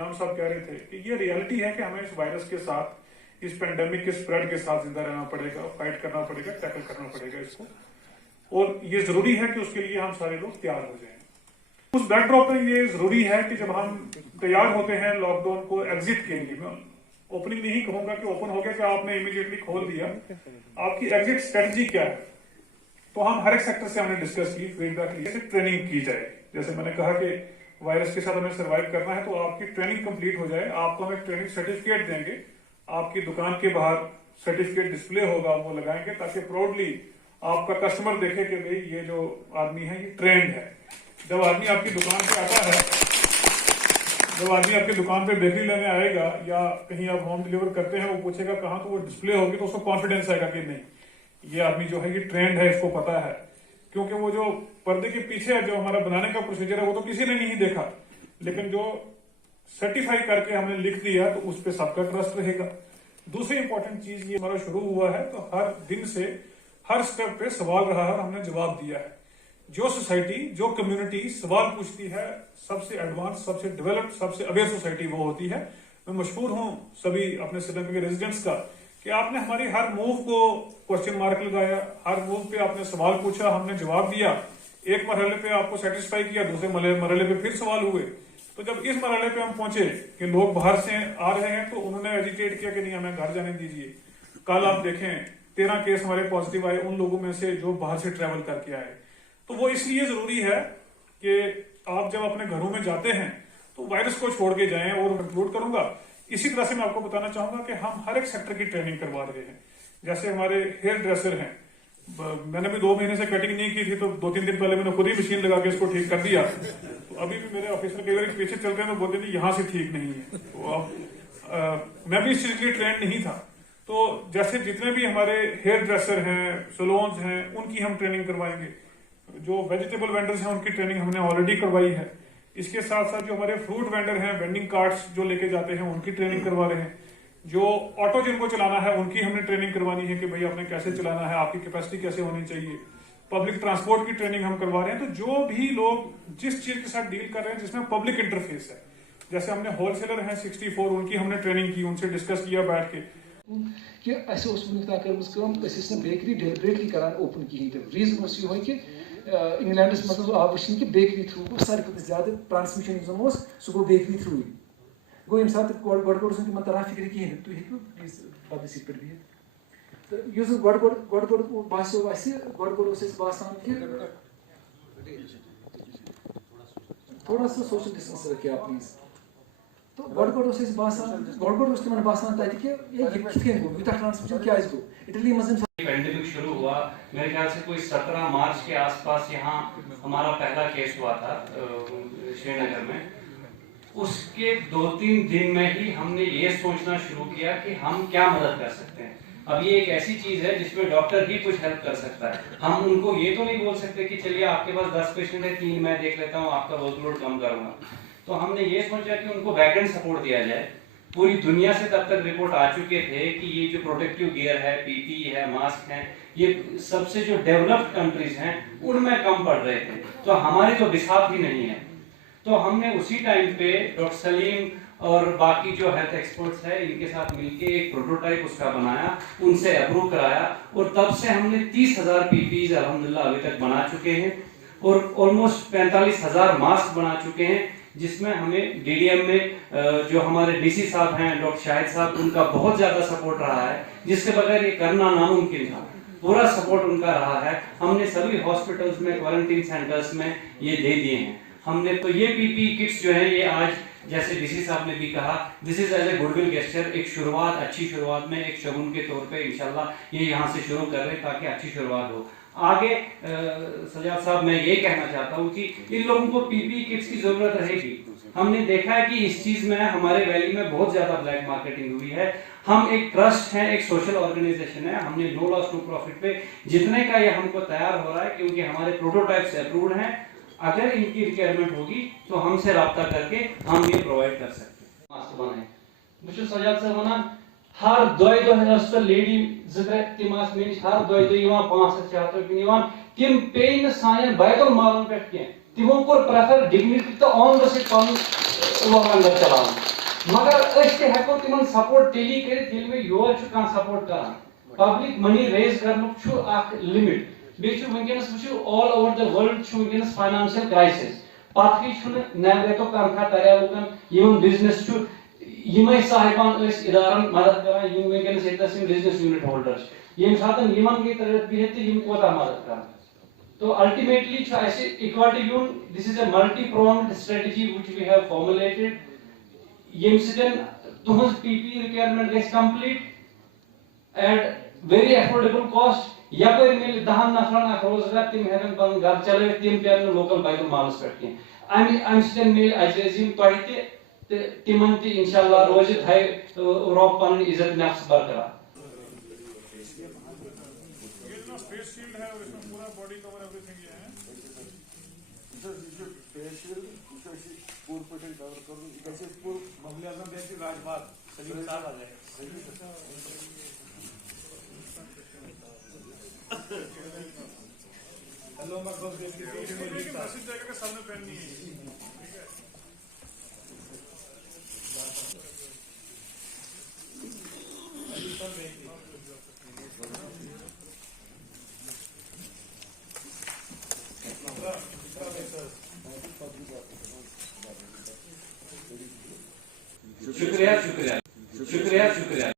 हम सब कह रहे थे कि ये रियलिटी है कि हमें इस वायरस के साथ, इस पेंडेमिक के स्प्रेड के साथ जिंदा रहना पड़ेगा, फाइट करना पड़ेगा, टैकल करना पड़ेगा इसको, और ये जरूरी है कि उसके लिए हम सारे लोग तैयार हो जाएं। उस बैकड्रॉप में ये जरूरी है कि जब हम तैयार होते हैं लॉकडाउन को एग्जिट के लिए, मैं ओपनिंग नहीं कहूंगा कि ओपन हो गया कि आपने इमीडिएटली खोल दिया, आपकी एग्जिट स्ट्रेटजी क्या है। तो हम हर एक सेक्टर से हमने डिस्कस की, फीडबैक ली, ट्रेनिंग की जाए। जैसे मैंने कहा कि वायरस के साथ हमें सर्वाइव करना है तो आपकी ट्रेनिंग कंप्लीट हो जाए, आपको हम एक ट्रेनिंग सर्टिफिकेट देंगे, आपकी दुकान के बाहर सर्टिफिकेट डिस्प्ले होगा, वो लगाएंगे ताकि प्राउडली आपका कस्टमर देखे कि भाई ये जो आदमी है ये ट्रेंड है। जब आदमी आपकी दुकान पे आता है, जब आदमी आपकी दुकान पे बेकरी लेने आएगा या कहीं आप होम डिलीवर करते हैं, वो पूछेगा कहाँ, तो वो डिस्प्ले होगी तो उसको कॉन्फिडेंस आएगा कि नहीं ये आदमी जो है ये ट्रेंड है, इसको पता है। क्योंकि वो जो पर्दे के पीछे जो हमारा बनाने का प्रोसीजर है वो तो किसी ने नहीं देखा, लेकिन जो सर्टिफाई करके हमने लिख दिया तो उस पर सबका ट्रस्ट रहेगा। दूसरी इंपॉर्टेंट चीज ये हमारा शुरू हुआ है तो हर दिन से हर स्टेप पे सवाल रहा है और हमने जवाब दिया है। जो सोसाइटी, जो कम्युनिटी सवाल पूछती है, सबसे एडवांस, सबसे डेवलप्ड, सबसे अवेयर सोसाइटी वो होती है। मैं मशहूर हूं सभी अपने श्रीलंका के रेजिडेंट्स का कि आपने हमारी हर मूव को क्वेश्चन मार्क लगाया, हर मूव पे आपने सवाल पूछा, हमने जवाब दिया, एक मरहले पे आपको सेटिस्फाई किया, दूसरे मरहले पे फिर सवाल हुए। तो जब इस मरहले पे हम पहुंचे कि लोग बाहर से आ रहे हैं तो उन्होंने एजिटेट किया कि नहीं हमें घर जाने दीजिए। कल आप देखें 13 केस हमारे पॉजिटिव आए उन लोगों में से जो बाहर से ट्रेवल करके आए। तो वो इसलिए जरूरी है कि आप जब अपने घरों में जाते हैं तो वायरस को छोड़ के जाएं। और कंक्लूड करूंगा इसी तरह से, मैं आपको बताना चाहूंगा कि हम हर एक सेक्टर की ट्रेनिंग करवा रहे हैं। जैसे हमारे हेयर ड्रेसर हैं, मैंने भी 2 महीने से कटिंग नहीं की थी तो 2-3 दिन पहले मैंने खुद ही मशीन लगा के इसको ठीक कर दिया। तो अभी भी मेरे ऑफिसर कई बार पीछे चल रहे हैं तो बोलते नहीं यहाँ से ठीक नहीं है। तो अब मैं भी इस चीज के लिए ट्रेंड नहीं था। तो जैसे जितने भी हमारे हेयर ड्रेसर हैं, सलोन्स हैं, उनकी हम ट्रेनिंग करवाएंगे। जो वेजिटेबल वेंडर्स हैं उनकी ट्रेनिंग हमने ऑलरेडी करवाई है। इसके साथ साथ जो हमारे फ्रूट वेंडर हैं, वेंडिंग कार्ट्स जो लेके जाते हैं उनकी ट्रेनिंग करवा रहे हैं। जो ऑटो जिनको चलाना है उनकी हमने ट्रेनिंग करवानी है कि भाई आपने कैसे चलाना है, आपकी कैपेसिटी कैसे होनी चाहिए। पब्लिक ट्रांसपोर्ट की ट्रेनिंग हम करवा रहे हैं। तो जो भी लोग जिस चीज के साथ डील कर रहे हैं जिसमें पब्लिक इंटरफेस है, जैसे हमने होलसेलर हैं 64, उनकी हमने ट्रेनिंग की, उनसे डिस्कस किया बैठ के कि बेकरी डेलिबरेटली करान ओपन कहें। रीजन ये इंग्लैंडस मज आव वो कि बेकरी थ्रू सारे ज्यादा ट्रांसमिशन सह गो बेकरी थ्रू गो ये सात गो तुम तरह फिक्र कहें। तुम हेकू प्लीज पब्लिक पे बिहित तो गो बासो गो बासान कि थोड़ा सा सोशल डिस्टेंस रखिए आप प्लीज। तो गो बासान गो तुम बासान तक कि यूटा ट्रांसमिशन क्या गो इटली मज पेंडेमिक शुरू हुआ, मेरे ख्याल से कोई 17 मार्च के आसपास यहाँ हमारा पहला केस हुआ था श्रीनगर में। उसके 2-3 दिन में ही हमने ये सोचना शुरू किया कि हम क्या मदद कर सकते हैं। अब ये एक ऐसी चीज है जिसमें डॉक्टर ही कुछ हेल्प कर सकता है। हम उनको ये तो नहीं बोल सकते कि चलिए आपके पास 10 पेशेंट है, 3 मैं देख लेता हूँ, आपका वर्कलोड कम करूंगा। तो हमने ये सोचा कि उनको बैकएंड सपोर्ट दिया जाए। पूरी दुनिया से तब तक रिपोर्ट आ चुके थे कि ये जो प्रोटेक्टिव गियर है, पीपीई है, मास्क है, ये सबसे जो डेवलप्ड कंट्रीज हैं उनमें कम पड़ रहे थे, तो हमारे तो बिसात ही नहीं है। तो हमने उसी टाइम पे डॉक्टर सलीम और बाकी जो हेल्थ एक्सपर्ट्स है इनके साथ मिलके एक प्रोटोटाइप उसका बनाया, उनसे अप्रूव कराया, और तब से हमने 30,000 पीपीई अल्हम्दुलिल्लाह अभी तक बना चुके हैं और ऑलमोस्ट 45,000 मास्क बना चुके हैं, जिसमें हमें डीडीएम में जो हमारे डीसी साहब हैं डॉक्टर शाहिद साहब, उनका बहुत ज्यादा सपोर्ट रहा है, जिसके बगैर ये करना नामुमकिन था। पूरा सपोर्ट उनका रहा है। हमने सभी हॉस्पिटल्स में, क्वारंटीन सेंटर्स में ये दे दिए हैं हमने। तो ये पीपीई किट्स जो है ये आज जैसे डीसी साहब ने भी कहा, this is as a goodwill gesture, एक शुरुआत, अच्छी शुरुआत में एक शगुन के तौर पे इंशाल्लाह ये यहाँ से शुरू कर रहे हैं ताकि अच्छी शुरुआत हो। आगे सजाद साहब मैं ये कहना चाहता हूँ कि इन लोगों को पीपीई किट्स की जरूरत रहेगी। हमने देखा है कि इस चीज में हमारे वैली में बहुत ज्यादा ब्लैक मार्केटिंग हुई है। हम एक ट्रस्ट है, एक सोशल ऑर्गेनाइजेशन है, हमने नो लॉस नो प्रॉफिट पे जितने का ये हमको तैयार हो रहा है क्योंकि हमारे प्रोटोटाइप्स अप्रूव्ड हैं। अगर इनकी रिक्वायरमेंट होगी तो हमसे रब्ता करके हम ये प्रोवाइड कर सकते हैं। मास्क बनाए मुझे सजाद साहब वनान हर 2 लेडी जिक्र तिम हर 2 500 600 तिम पे सान बैतुल मालन पे कह तिमो कोर प्रेफर डिग्निटी तो ऑन द सीट चलाना। मगर हेको तिमन सपोर्ट तेली करित येल में योर छु कान सपोर्ट करान पब्लिक मनी रेज करनुक छु अख लिमिट बे छु वंकेनस वछु ऑल ओवर द वर्ल्ड छु वंकेनस फाइनेंशियल क्राइसिस पाथी छु नेगरेतो कंखा तरेलुकन यम बिजनेस छु यमै साहिबान इस इदारन मदद करान यम वंकेनस इतसिम बिजनेस यूनिट होल्डर्स यम सातन यमन के तरह बिहेत यम कोता मदद करान तो अल्टीमेटली छु ऐसे इक्वालिटी यून this is a multi pronged strategy which we have formulated यम सिजन तुहस पीपी requirement gets complete at very affordable cost यपर मिल 10 नफरन अख रोजगार तिम हेकन पन घर चले तिम पेन लोकल बैतुल मालस पेट के अम सिजन मिल अजीम तोहि तिमन ति इंशाल्लाह रोज थाय रोप पन इज्जत नफ्स बरकरार ये जो फेस शील्ड है उसमें पूरा बॉडी कवर एवरीथिंग ये है फेस शील्ड पूर पटेल कवर कर दूं कैसे पूर मुगल आजम देश की राजबाग सलीम साहब आ गए हेलो मकबूल देश की मैसेज जाएगा कि सामने पहननी है ठीक है शुक्रिया शुक्रिया शुक्रिया शुक्रिया